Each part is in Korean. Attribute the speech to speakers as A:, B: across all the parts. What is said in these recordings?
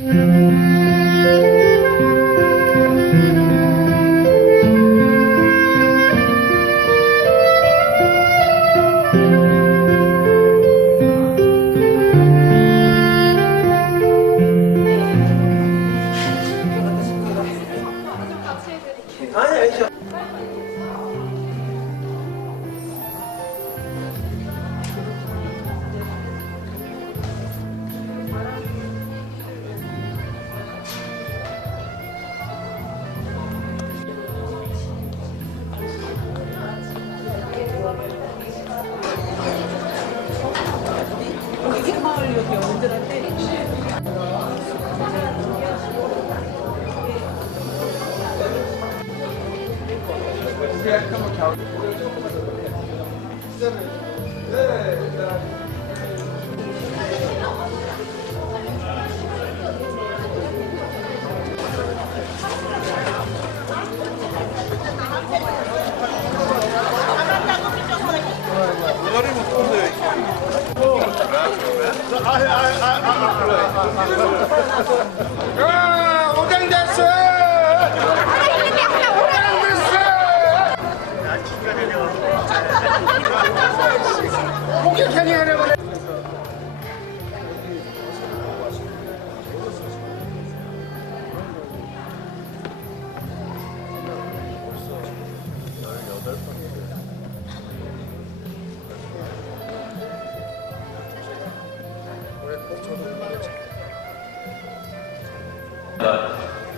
A: 아 아,
B: 하나 그래.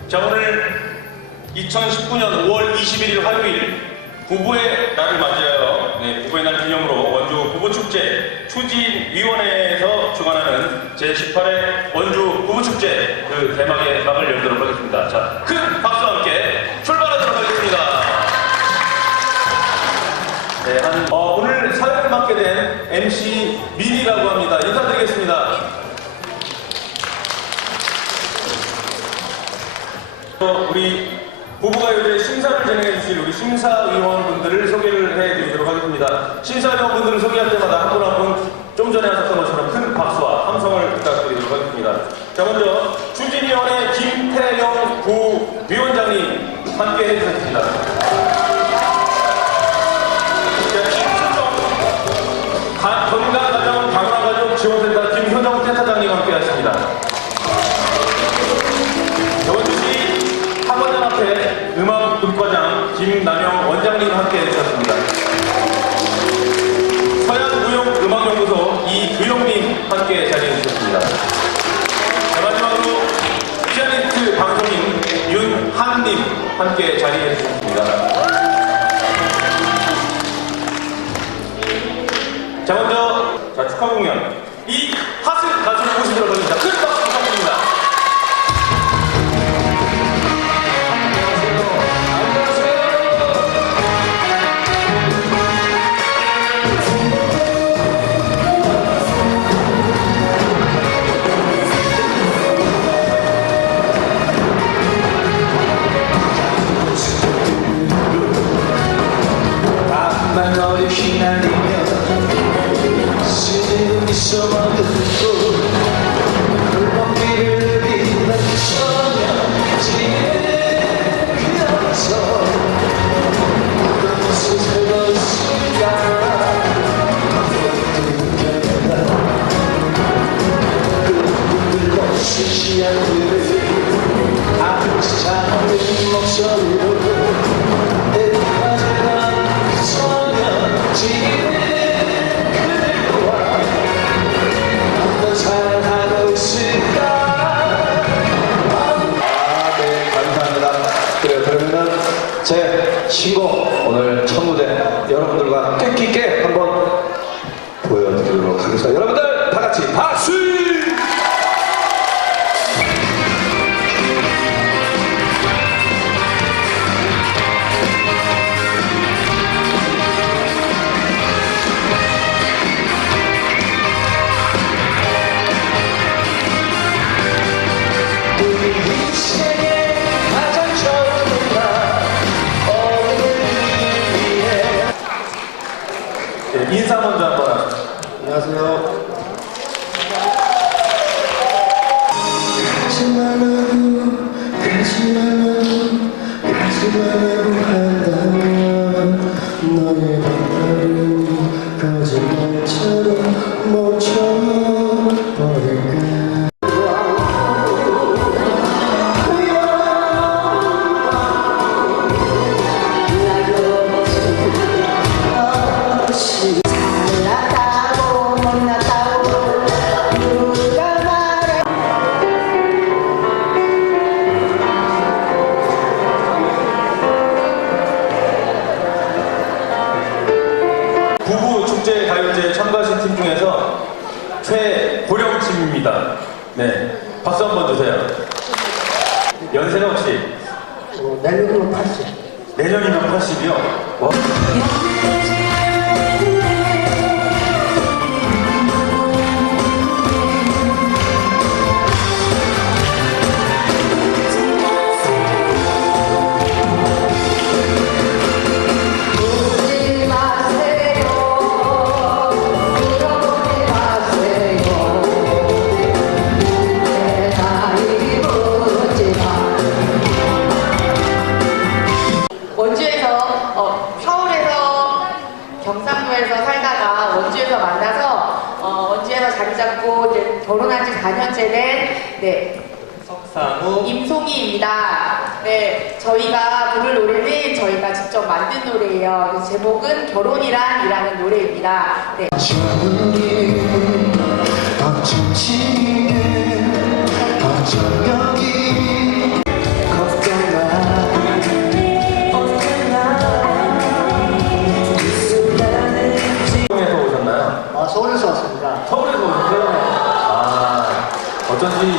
C: 자 오늘 2019년 5월 21일 화요일 부부의 날을 맞이하여 네, 부부의 날 기념으로 부부축제 추진위원회에서 주관하는 제18회 원주 부부축제 그 대망의 막을 열도록 하겠습니다. 자, 큰 박수와 함께 출발하도록 하겠습니다. 네, 한, 어, 오늘 사회를 맡게 된 MC 민이라고 합니다. 인사드리겠습니다. 어, 우리 부부가요제 심사를 진행해 주실 우리 심사위원분들을 소개를 해 하겠습니다. 심사위원분들을 소개할 때마다 한 분 한 분 좀 전에 하셨던 것처럼 큰 박수와 함성을 부탁드리도록 하겠습니다. 자 먼저
D: 제신
C: 네, 인사 먼저 한번 하시죠.
A: 안녕하세요.
C: 네. 박수 한 번 주세요. 연세가 혹시
B: 내년으로 80.
C: 내년이면 80이요?
A: 저희가 부를 노래는 저희가 직접 만든 노래예요. 제목은 결혼이란 이라는 노래입니다. 네.
C: 에서 오셨나요?
B: 아, 서울에서 왔습니다.
C: 서울에서 오셨어요? 아, 어쩐지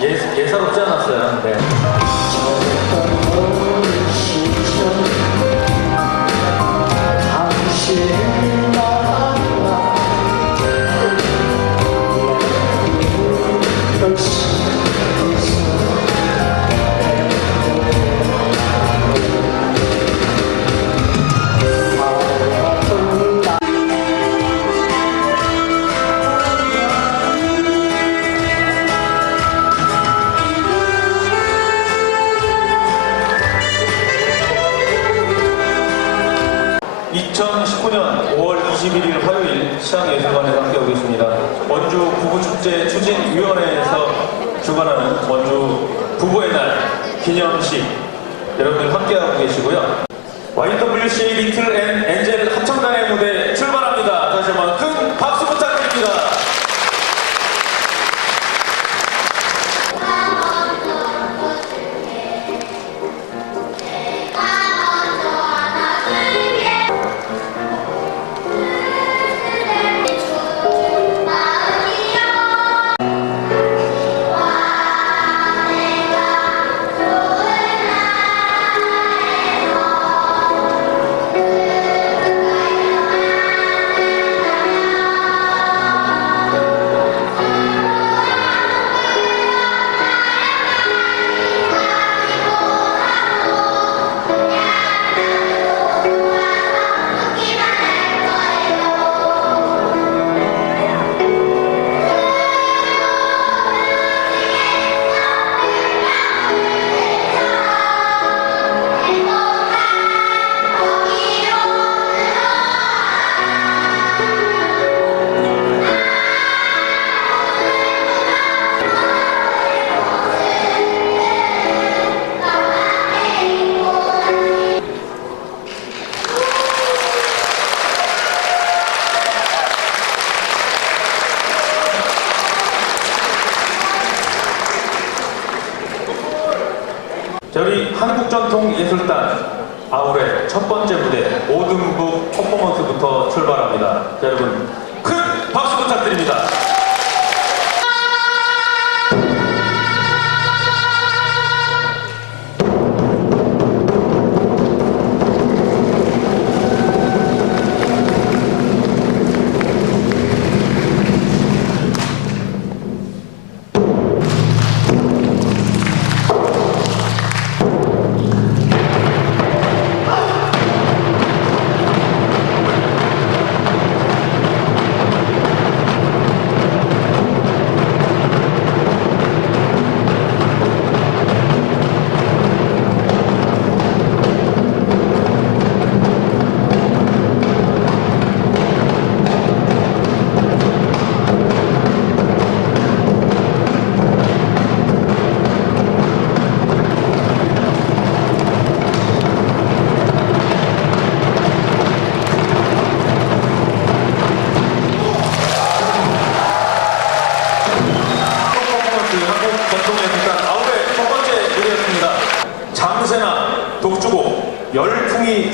C: 예, 예사롭지 않았어요. 네. Oh. 21일) 화요일 시향예술관에서 함께하고 계십니다. 원주 부부축제 추진위원회에서 주관하는 원주 부부의 날 기념식 여러분들 함께하고 계시고요. YWC 리틀 앤 엔젤 합창단의 무대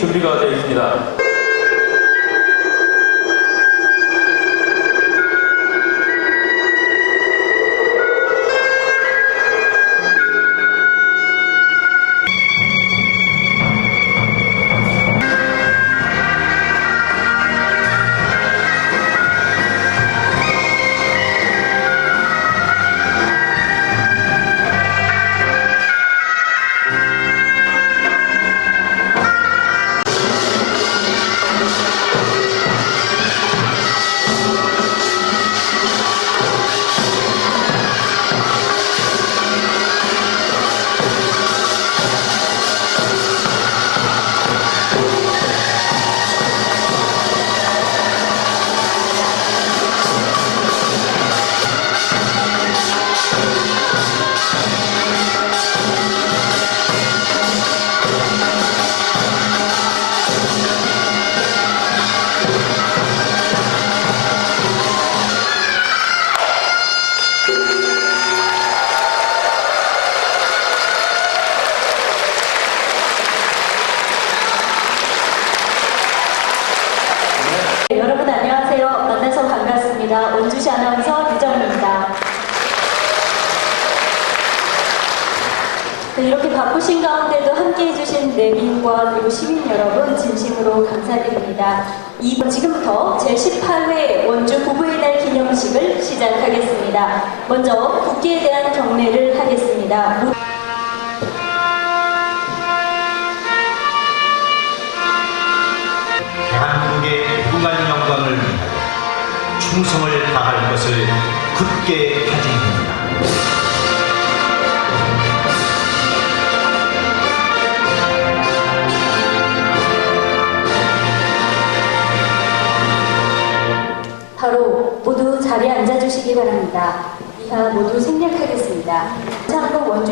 C: 준비가 되어 있습니다.
E: 감사드립니다. 이, 지금부터 제18회 원주 부부의 날 기념식을 시작하겠습니다. 먼저 국기에 대한 경례를 하겠습니다. 모-
F: 대한민국의 무궁한 영광을 위하여 충성을 다할 것을 굳게 다짐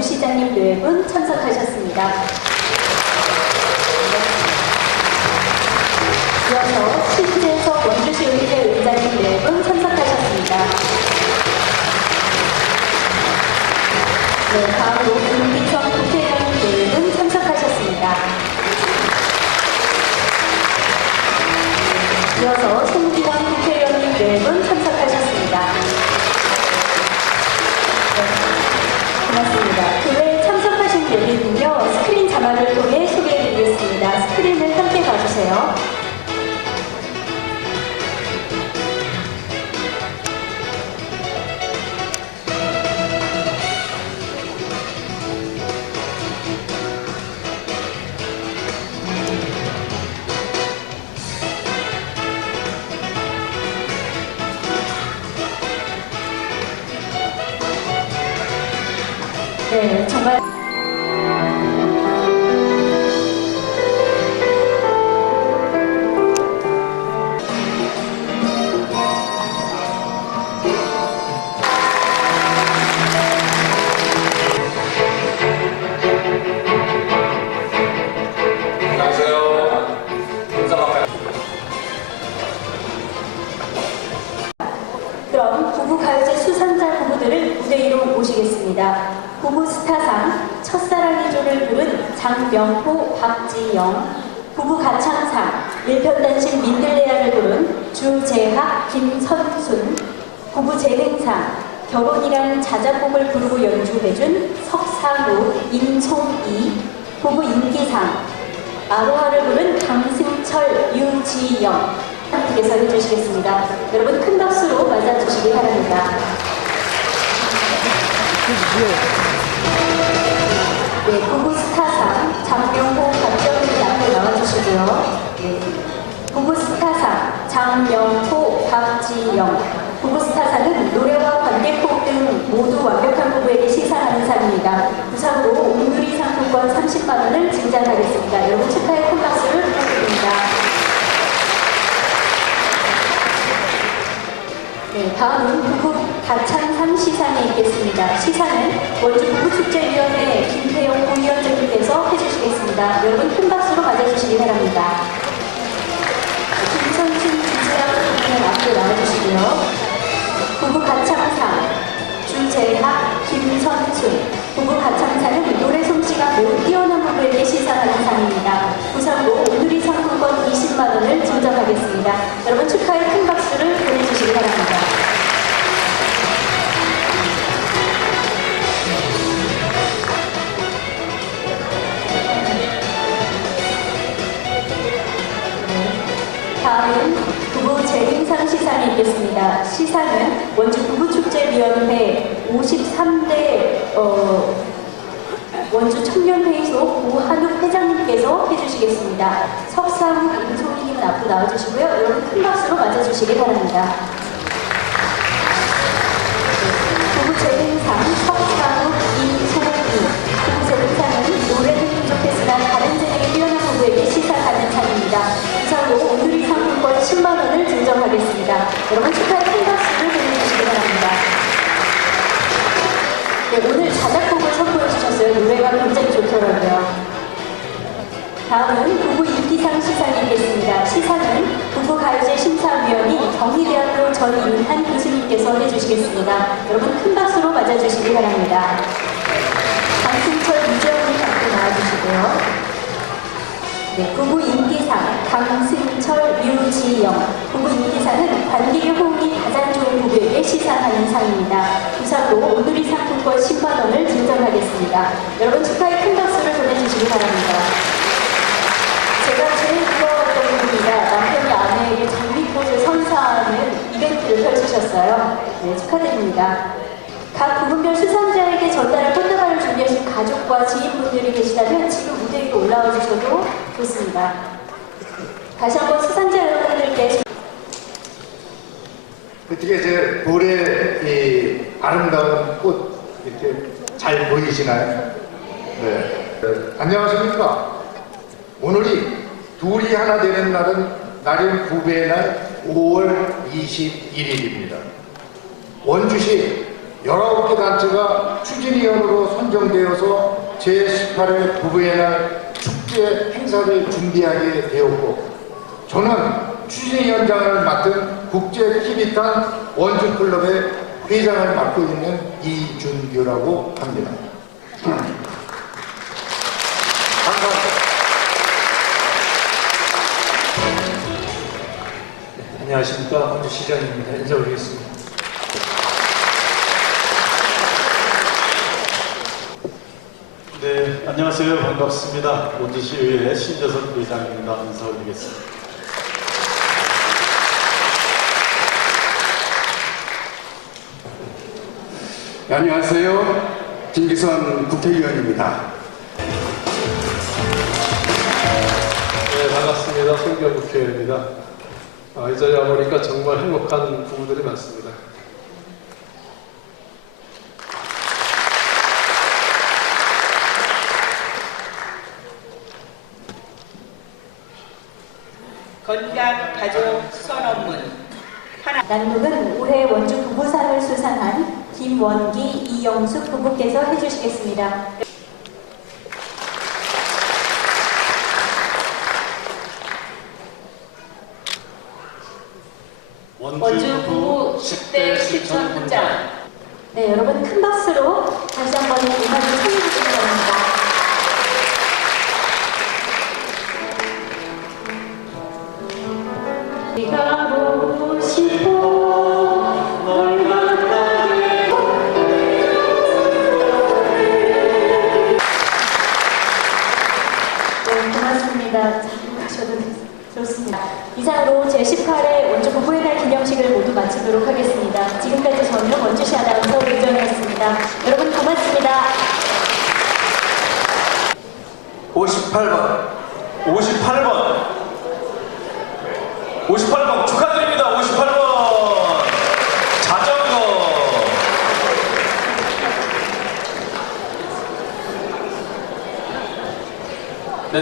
E: 원주시장님 네분 참석하셨습니다. 재능상 결혼이라는 자작곡을 부르고 연주해준 석상우, 임송이, 부부 인기상 아로하를 부른 강승철, 유지영 함께서 해주시겠습니다. 여러분 큰 박수로 맞아주시기 바랍니다. 네, 부부 스타상 장명호, 박정민 앞에 나와주시고요. 네, 부부 스타상 장명호, 박지영 스타상은 노래와 관객곡 등 모두 완벽한 부부에게 시상하는 상입니다. 부상으로 옹유리 상품권 30만 원을 증정하겠습니다. 여러분 축하의 큰 박수를 부탁드립니다. 네, 다음은 부부 가창상 시상에 있겠습니다. 시상은 원주 부부축제위원회 김태용 부위원장 시상이 있겠습니다. 시상은 원주 부부축제위원회 53대 어, 원주 청년회의 소 고한욱 회장님께서 해주시겠습니다. 석상욱 임송희님은 앞으로 나와주시고요. 여러분 큰 박수로 맞아주시기 바랍니다. 여러분 축하의 큰 박수를 보내주시기 바랍니다. 네, 오늘 자작곡을 선보여 주셨어요. 노래가 굉장히 좋더라고요. 다음은 부부 인기상 시상이겠습니다. 시상은 부부 가요제 심사위원이 경희대학교 전윤한 교수님께서 해주시겠습니다. 여러분 큰 박수로 맞아주시기 바랍니다. 강승철 유지영님 앞으로 나와주시고요. 네, 부부 인기상 강승철 유지영 부부 인기상은 관객의 호응이 가장 좋은 부부에게 시상하는 상입니다. 부상으로 오늘의 상품권 10만 원을 증정하겠습니다. 여러분 축하의 큰 박수를 보내주시기 바랍니다. 제가 제일 부러웠던 분입니다. 남편이 아내에게 장미꽃을 선사하는 이벤트를 펼치셨어요. 네, 축하드립니다. 각 부분별 수상자에게 전달할 꽃다발을 준비하신 가족과 지인분들이 계시다면 지금 무대 위로 올라와 주셔도 좋습니다. 다시 한번 수상자 여러분들께
G: 어떻게 제 볼에 이 아름다운 꽃 이렇게 잘 보이시나요? 네. 네. 안녕하십니까? 오늘이 둘이 하나 되는 날은 나름 구배의 날 5월 21일입니다. 원주시 19개 단체가 추진위원으로 선정되어서 제18회 부부의 날 축제 행사를 준비하게 되었고 저는 추진위원장을 맡은 국제 키비탄 원주클럽의 회장을 맡고 있는 이준규라고 합니다. 감사합니다.
B: 안녕하십니까. 원주시장입니다. 인사 올리겠습니다.
H: 네, 안녕하세요. 반갑습니다. 원주시의회 신재선 의장입니다. 인사 올리겠습니다.
G: 네, 안녕하세요. 김기선 국회의원입니다.
I: 네, 반갑습니다. 송경 국회의원입니다. 아, 이 자리에 와보니까 정말 행복한 부부들이 많습니다.
A: 건강 가족 선언문
E: 난독은 올해 원주 부부상을 수상한 김원기, 이영숙 부부께서 해주시겠습니다.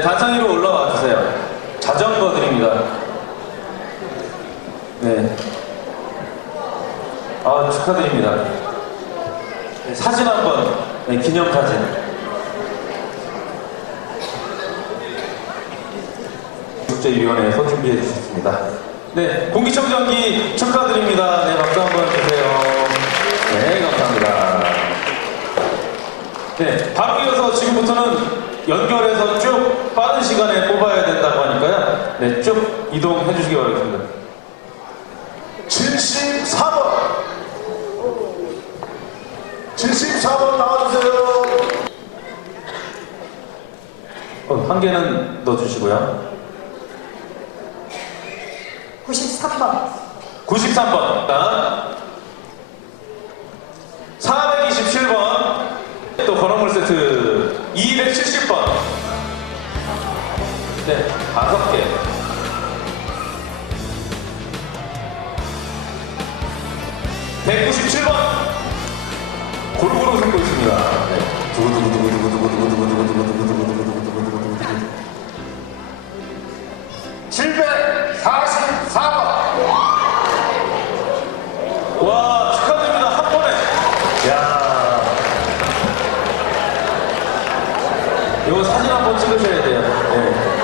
E: 네
C: 단상 위로 올라와 주세요 자전거 드립니다 네 아, 축하드립니다 네, 사진 한 번 네, 기념사진 국제위원회에서 준비해 주셨습니다. 네, 공기청정기 축하드립니다. 네, 박수 한 번 주세요. 네, 감사합니다. 네, 바로 이어서 지금부터는 연결해서 쭉 빠른 시간에 뽑아야 된다고 하니까요. 네, 쭉 이동해 주시기 바라겠습니다.
G: 74번 74번 나와주세요.
C: 어, 한 개는 넣어주시고요.
E: 93번.
C: 93번. 427번. 또 건어물 세트 270번. 네, 다섯 개. (197번) 골고루 섞고 있습니다. 네. 두구두구두구두구두구두구두구두구두구두구두구두구두구두구두구두구두구 한번 찍으셔야 돼요 네.